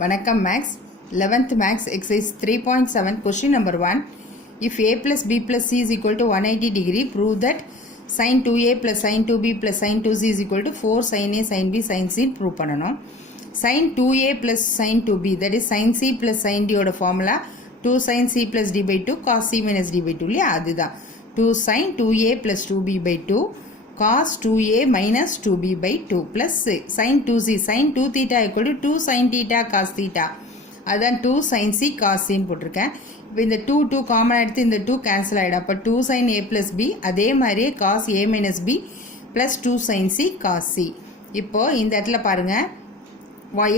Vanakkam Max 11th Max exercise 3.7 question number 1. If a plus b plus c is equal to 180 degree, prove that sin 2a plus sin 2b plus sin 2c is equal to 4 sin a sin b sin c prove பண்ணணும். sin 2a plus sin 2b, that is sin c plus sin d ஓட formula 2 sin c plus d by 2 cos c minus d by 2 இல்லையா, அதுதான் 2 sin 2a plus 2b by 2 cos 2a minus 2b by 2 plus sin 2c sin 2 theta equal to 2 sin theta cos theta, அதான் 2 sin c cos c ன்னு போட்டிருக்கேன். இப்போ இந்த 2 common எடுத்து இந்த 2 cancel ஆகிடும். அப்போ 2 sin a plus b, அதே மாதிரியே cos a minus b plus 2 sin c cos c. இப்போது இந்த இடத்துல பாருங்கள்,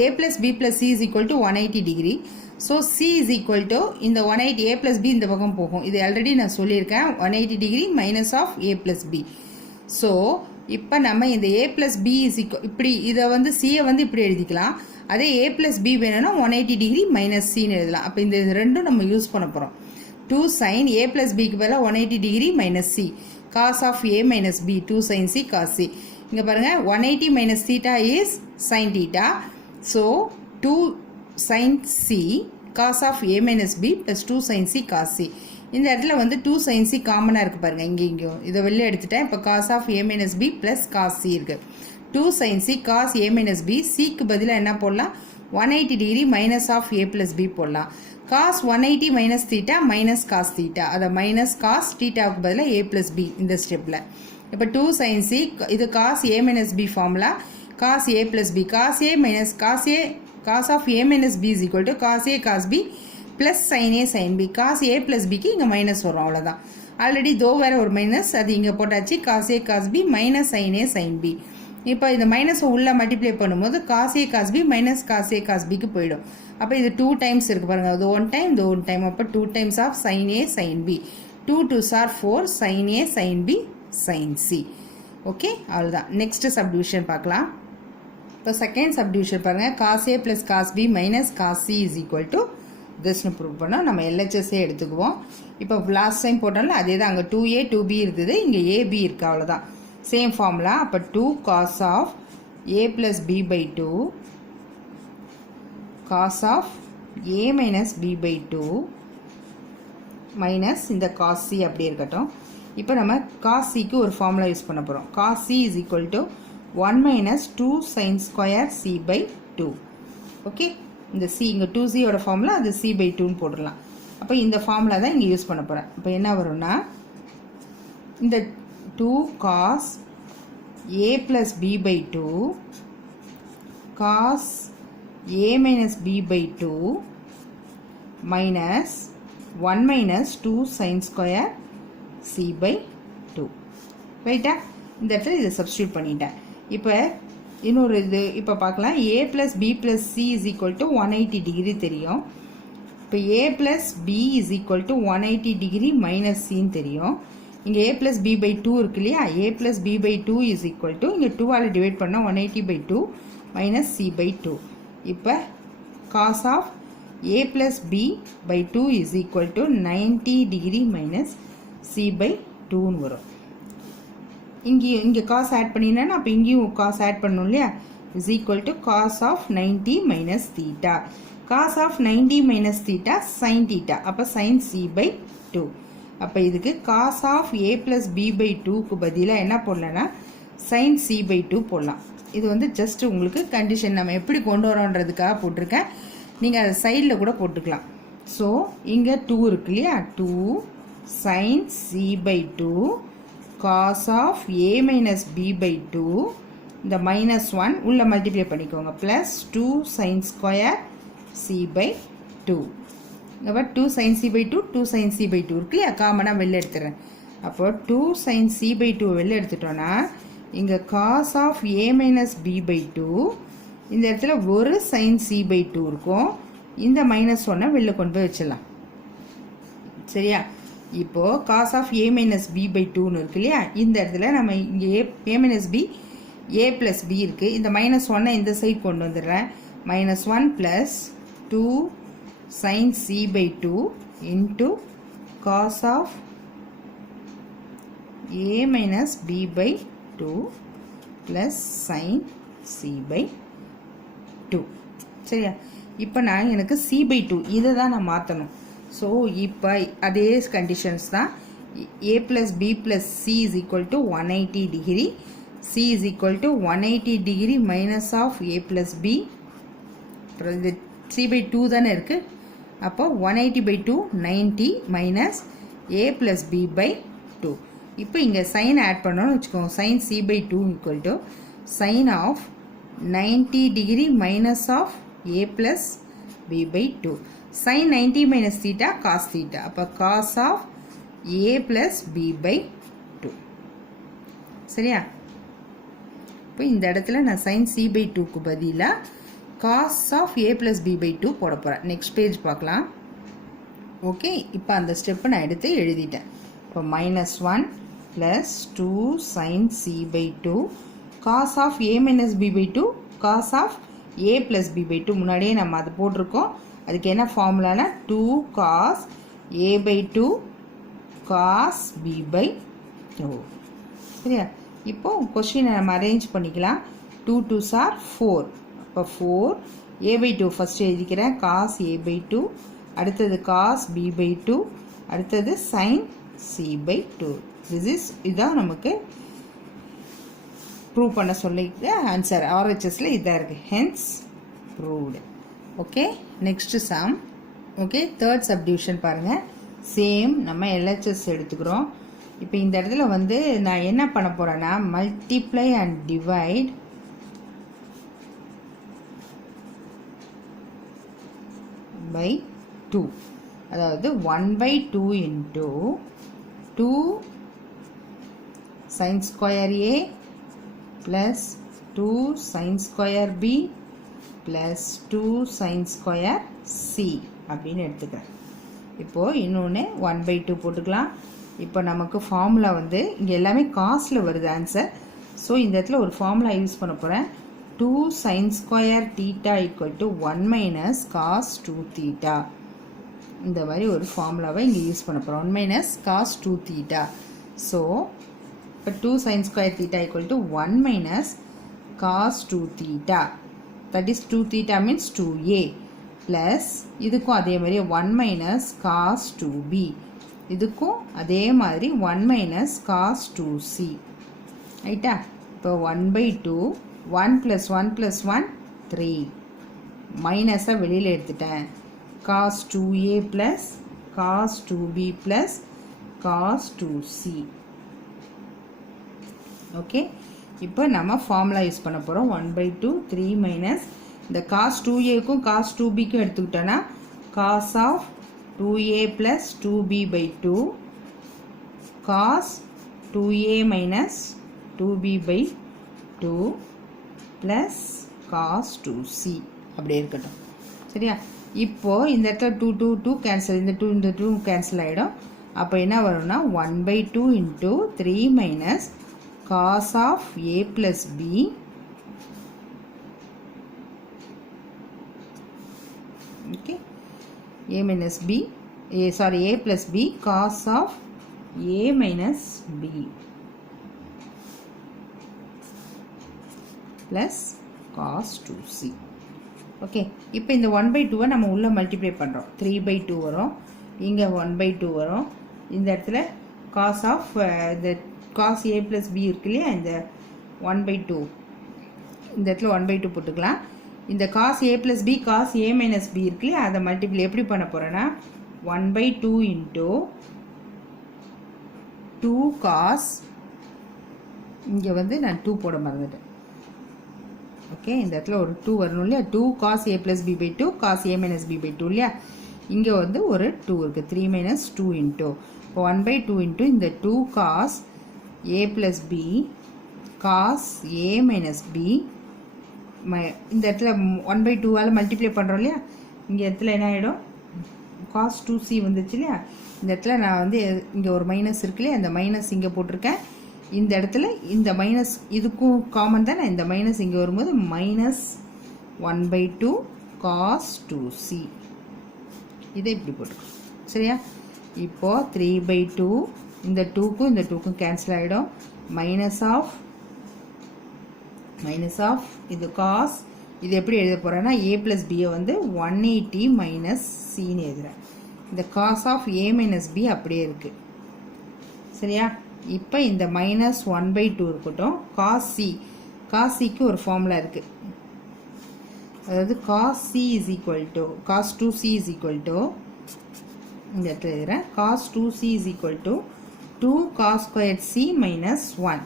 a plus b plus c is equal to 180 degree. So c is equal to இந்த 180 a plus b இந்த பக்கம் போகும். இது ஆல்ரெடி நான் சொல்லியிருக்கேன், 180 degree minus of a plus b. So இப்போ நம்ம இந்த a plus b is equal, இப்படி இதை வந்து c-யை வந்து இப்படி எழுதிக்கலாம். அதே a plus b வேணும்னா 180 degree minus c-ன்னு எழுதலாம். அப்போ இந்த ரெண்டும் நம்ம யூஸ் பண்ண போகிறோம். 2 sin a plus b-க்கு பதிலாக 180 degree minus c cos of a minus b 2 sin c cos c. இங்கே பாருங்கள், 180 minus theta is sin theta. So 2 sin c cos of a minus b plus 2 sin c cos c. இந்த இடத்துல வந்து 2 sin c காமனாக இருக்குது பாருங்கள், இங்கேயும் இதை வெளில எடுத்துட்டேன். இப்போ cos of a minus b plus cos c இருக்குது. 2 sin c cos a minus b, c-க்கு பதிலாக என்ன போடலாம், 180 degree minus of a plus b போடலாம். cos 180 minus theta minus cos theta, அதை minus cos theta-வுக்கு பதிலாக a plus b இந்த ஸ்டெப்பில். இப்போ 2 sin c, இது cos a minus b formula, cos a plus b, cos a minus cos of a minus b is equal to cos a cos b plus sin a sin b. cos a plus b-க்கு இங்கே minus வரும், அவ்வளோதான். Already தோ வேறு ஒரு minus, அது இங்கே போட்டாச்சு. cos a cos b minus sin a sin b. இப்போ இந்த மைனஸை உள்ளே மல்டிப்ளை பண்ணும்போது cos a cos b minus cos a cos b-க்கு போயிடும். அப்போ இது 2 டைம்ஸ் இருக்குது பாருங்கள், அது 1 டைம் இது 1 டைம். அப்போ 2 times of sin a sin b, 2 2s are 4 sin a sin b sin c. Okay, அவ்வளோதான். நெக்ஸ்ட்டு சப்டிவிஷன் பார்க்கலாம். இப்போ செகண்ட் சப்டிவிஷன் பாருங்கள், cos a plus cos b minus cos c is equal to திஸ்னு prove பண்ணோம். நம்ம LHSே எடுத்துக்குவோம். இப்போ last time போட்டோம்ல அதே தான், அங்கே 2a 2b இருந்தது, இங்கே ab இருக்குது, அவ்வளோதான். Same formula. அப்போ 2 cos of a plus b by 2 cos of a minus b by 2 minus இந்த cos c அப்படி இருக்கட்டும். இப்போ நம்ம cos c-க்கு ஒரு ஃபார்முலா யூஸ் பண்ண போகிறோம். cos c is equal to 1 minus 2 sin square c by 2. Okay, இந்த c இங்கே 2c-யோட ஃபார்முலா, அது c by 2ன்னு போட்டுடலாம். அப்போ இந்த ஃபார்முலா தான் இங்கே யூஸ் பண்ண போகிறேன். இப்போ என்ன வரும்னா, இந்த 2 cos a plus b by 2 cos a minus b by 2 minus 1 minus 2 sin square c by 2. ரைட்டா? இந்த இடத்துல இதை சப்ஸ்டியூட் பண்ணிட்டேன். இப்போ இன்னொரு இது இப்போ பார்க்கலாம். a plus b plus c is equal to 180 degree தெரியும். இப்போ a plus b is equal to 180 degree minus c தெரியும். இங்கே a plus b by 2 இருக்கு இல்லையா, a plus b by 2 is equal to, இங்கே 2ஆல் டிவைட் பண்ணால் 180 by 2 minus c by 2. இப்போ cos of a plus b by 2 is equal to 90 degree minus c by 2ன்னு வரும். இங்கே cos add பண்ணினா அப்போ இங்கேயும் cos ஆட் பண்ணணும் இல்லையா, is equal to cos of 90 minus theta. cos of 90 minus theta sin theta, அப்போ sin c by 2. அப்போ இதுக்கு cos of a plus b by 2க்கு பதிலாக என்ன போடலான்னா sin c by 2 போடலாம். இது வந்து ஜஸ்ட் உங்களுக்கு கண்டிஷன் நம்ம எப்படி கொண்டு வரோன்றதுக்காக போட்டிருக்கேன். நீங்கள் அதை சைடில் கூட போட்டுக்கலாம். ஸோ இங்கே 2 இருக்கு இல்லையா, 2 sin c by 2 cos of a minus b by 2, இந்த minus 1 உள்ள மல்டிப்ளை பண்ணிக்கோங்க, plus 2 sin square c by 2. இங்கே 2 sin c by 2 2 sin c by 2 இருக்கு இல்லையா, காமனாக வெளில எடுத்துடுறேன். அப்போ 2 sin c by 2 வெளில எடுத்துட்டோன்னா இங்கே cos of a minus b by 2, இந்த இடத்துல ஒரு sin c by 2 இருக்கும். இந்த மைனஸ் 1 வெளில கொண்டு போய் வச்சிடலாம். சரியா? இப்போது cos of a minus b by 2ன்னு இருக்கு இல்லையா, இந்த இடத்துல நம்ம இங்கே a minus b a plus b இருக்குது. இந்த மைனஸ் 1 இந்த சைட் கொண்டு வந்துடுறேன். minus 1 plus 2 sin c by 2 into cos of a minus b by 2 plus sin c by 2. சரியா? இப்போ நான் எனக்கு c/2 இதை தான் நான் மாற்றணும். ஸோ இப்போ அதே கண்டிஷன்ஸ் தான். a plus b plus c is equal to 180 degree. c is equal to 180 degree minus of a plus b. அப்புறம் இது c/2 தானே இருக்குது. அப்போ 180/2 90 minus a plus b/2. இப்போ இங்கே சைன் ஆட் பண்ணோன்னு வச்சுக்கோங்க. Sine c/2 equal to sine of 90 degree minus of a plus b/2. sin 90 minus theta cos theta. அப்போ cos of a plus b/2. சரியா? இப்போ இந்த இடத்துல நான் sin c/2க்கு பதிலாக cos of a plus b/2 போட போகிறேன். நெக்ஸ்ட் பேஜ் பார்க்கலாம். ஓகே, இப்போ அந்த ஸ்டெப்பை நான் எடுத்து எழுதிட்டேன். இப்போ -1 plus 2 sin c/2 cos of a minus b/2 cos of a plus b/2. முன்னாடியே நம்ம அது போட்டிருக்கோம். அதுக்கு என்ன ஃபார்முலானா 2 cos a/2 cos b/2. சரியா? இப்போ கொஸ்டினை நம்ம அரேஞ்ச் பண்ணிக்கலாம். 2 2s are 4. இப்போ 4 a/2 ஃபஸ்ட்டு எழுதிக்கிறேன். cos a/2, அடுத்தது cos b/2, அடுத்தது sin c/2. இதுதான் நமக்கு ப்ரூவ் பண்ண சொல்லிட்டு ஆன்சர் RHSல இதாக இருக்குது. Hence proved. Okay, next sum. Okay, third subdivision பாருங்கள். சேம் நம்ம LHS எடுத்துக்கிறோம். இப்போ இந்த இடத்துல வந்து நான் என்ன பண்ண போகிறேன்னா மல்டிப்ளை அண்ட் டிவைட் by 2. அதாவது 1/2 into 2 sin square a plus 2 sin square b plus 2 sin square c அப்படின்னு எடுத்துக்கிறேன். இப்போது இன்னொன்று 1/2 போட்டுக்கலாம். இப்போ நமக்கு ஃபார்முலா வந்து இங்கே எல்லாமே காஸ்டில் வருது ஆன்சர். ஸோ இந்த இடத்துல ஒரு ஃபார்முலா யூஸ் பண்ண போகிறேன். 2 sin square theta equal to 1 minus cos 2 theta. இந்த மாதிரி ஒரு ஃபார்முலாவை இங்கே யூஸ் பண்ண போகிறோம். 1 minus cos 2 theta. ஸோ இப்போ 2 sin square theta equal to 1 minus cos 2 theta. That is 2 theta means 2a. Plus இதுக்கும் அதே மாதிரி 1 minus cos 2b. இதுக்கும் அதே மாதிரி 1 minus cos 2c. ரைட்டா? இப்போ 1/2 1 plus 1 plus 1 3. மைனஸை வெளியில் எடுத்துட்டேன். cos 2a plus cos 2b plus cos 2c. Okay, இப்போ நம்ம ஃபார்முலா யூஸ் பண்ண போகிறோம். 1/2 3 மைனஸ் இந்த cos 2aக்கும் cos 2bக்கும் எடுத்துக்கிட்டோன்னா cos of 2a plus 2b/2 cos 2a minus 2b/2 plus cos 2c அப்படியே இருக்கட்டும். சரியா? இப்போது இந்த இடத்துல 2 2 2 கேன்சல், இந்த 2 கேன்சல் ஆகிடும். அப்போ என்ன வரும்னா 1/2 into 3 minus cos of a plus b okay a minus b a plus b cos of a minus b plus cos 2c. Okay, இப்போ இந்த 1/2 நம்ம உள்ளே மல்டிப்ளை பண்ணுறோம். 3/2 வரும், இங்கே 1/2 வரும். இந்த இடத்துல cos of இந்த cos a plus b இருக்கு இல்லையா, இந்த 1/2 இந்த இடத்துல 1/2 போட்டுக்கலாம். இந்த cos a plus b cos a minus b இருக்கு இல்லையா, அதை மல்டிப்ளை எப்படி பண்ண போகிறேன்னா 1/2 into 2 cos, இங்கே வந்து நான் 2 போட மறந்துட்டேன். ஓகே, இந்த இடத்துல ஒரு 2 வரணும் இல்லையா. 2 cos a plus b/2 cos a minus b/2 இல்லையா. இங்கே வந்து ஒரு 2 இருக்குது. 3 minus 2 into இப்போ 1/2 into இந்த 2 cos a plus b cos a minus b. இந்த இடத்துல 1/2 மல்டிப்ளை பண்ணுறோம் இல்லையா. இங்கே இடத்துல என்ன ஆகிடும், cos 2c வந்துச்சு இல்லையா. இந்த இடத்துல நான் வந்து இங்கே ஒரு மைனஸ் இருக்கு இல்லையா, அந்த மைனஸ் இங்கே போட்டிருக்கேன். இந்த இடத்துல இந்த மைனஸ் இதுக்கும் காமன் தான். இந்த மைனஸ் இங்கே வரும்போது minus 1/2 cos 2c இதை இப்படி போட்டுருக்கோம். சரியா? இப்போது 3/2 இந்த 2க்கும் இந்த 2க்கும் கேன்சல் ஆகிடும். மைனஸ் ஆஃப் இது cos இது எப்படி எழுத போகிறேன்னா a + bயை வந்து 180 - cன்னு எழுதுகிறேன். இந்த cos of a - b அப்படியே இருக்குது. சரியா? இப்போ இந்த -1/2 இருக்கட்டும். cos cக்கு ஒரு ஃபார்முலா இருக்குது. அதாவது cos c = cos 2c இந்த இடத்துல எழுதுகிறேன். cos 2c = 2 cos squared c - 1.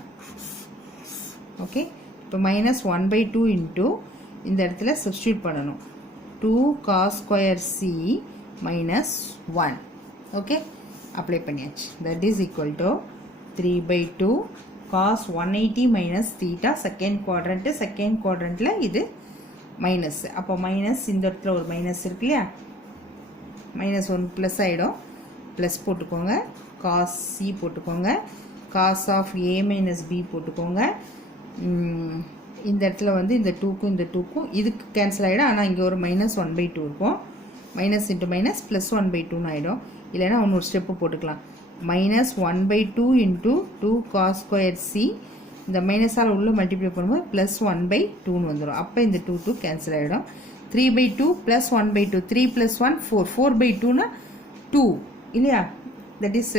Okay, இப்போ -1/2 இன்ட்டு இந்த இடத்துல சப்ஸ்டியூட் பண்ணணும். 2 cos squared c - 1. Okay, apply பண்ணியாச்சு. That is equal to 3/2 cos 180 - theta. Second குவாட்ரண்ட்டில் இது மைனஸ். அப்போ மைனஸ் இந்த இடத்துல ஒரு மைனஸ் இருக்கு இல்லையா, -1 ப்ளஸ் ஆகிடும். ப்ளஸ் போட்டுக்கோங்க. cos c போட்டுக்கோங்க. cos of a - b போட்டுக்கோங்க. இந்த இடத்துல வந்து இந்த 2க்கும் இந்த 2க்கும் இதுக்கு கேன்சல் ஆகிடும். ஆனால் இங்கே ஒரு -1/2 இருக்கும். மைனஸ் இன்ட்டு மைனஸ் ப்ளஸ் 1/2ன்னு ஆகிடும். இல்லைன்னா இன்னொரு ஸ்டெப்பு போட்டுக்கலாம். -1/2 இன்ட்டு 2 cos squared c. இந்த மைனஸால் உள்ள மல்டிப்ளை பண்ணும்போது +1/2ன்னு வந்துடும். அப்போ இந்த 2 கேன்சல் ஆகிடும். 3/2 + 1/2. 3 + 1 4. 4/2னா 2 இல்லையா? தட் இஸ்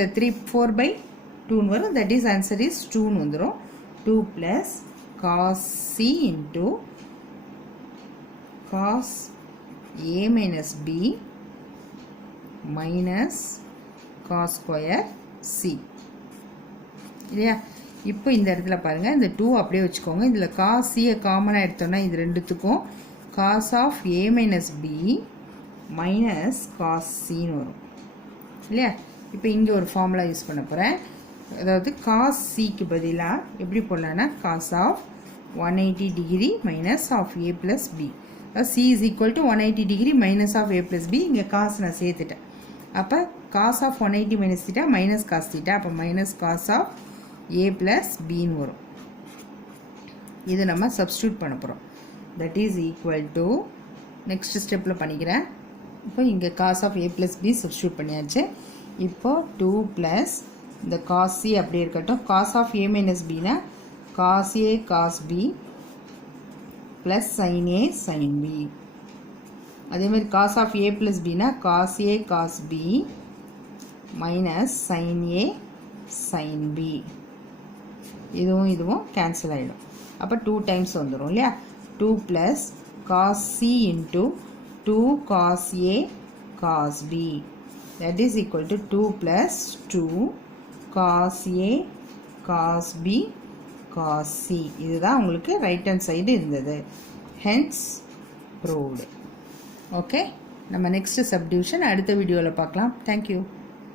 4/2ன்னு வரும். தட் இஸ் ஆன்சர் இஸ் 2ன்னு வந்துடும். 2 + cos c into cos a - b minus cos square c இல்லையா? இப்போ இந்த இடத்துல பாருங்கள், இந்த 2 அப்படியே வச்சுக்கோங்க. இதில் cos c காமனாக எடுத்தோன்னா இது ரெண்டுத்துக்கும் cos of a - b minus cos cன்னு வரும் இல்லையா? இப்போ இங்கே ஒரு ஃபார்முலா யூஸ் பண்ண போகிறேன். அதாவது cos cக்கு பதிலாக எப்படி போடலான்னா cos of 180 degree minus of a plus b. c is equal to 180 degree minus of a plus b. இங்கே cos நான் சேர்த்துட்டேன். அப்போ cos of 180 minus theta minus cos theta. அப்போ minus cos of a plus bன்னு வரும். இது நம்ம substitute பண்ண போகிறோம். That is equal to next ஸ்டெப்பில் பண்ணிக்கிறேன். இப்போ இங்கே cos of a plus b substitute பண்ணியாச்சு. இப்போ 2 ப்ளஸ் இந்த cos c அப்படியே இருக்கட்டும். cos of a minus bனா cos a cos b plus sin a sin b. அதே மாதிரி cos of a plus bனா cos a cos b minus sin a sin b. இதுவும் cancel ஆகிடும். அப்போ 2 டைம்ஸ் வந்துடும் இல்லையா? 2 plus cos c into 2 cos a cos b. that is equal to 2 plus 2 cos a cos b cos c. இதுதான் உங்களுக்கு right hand side இருந்தது. Hence proved. Okay, நம்ம next subdivision அடுத்த வீடியோவில் பார்க்கலாம். தேங்க்யூ.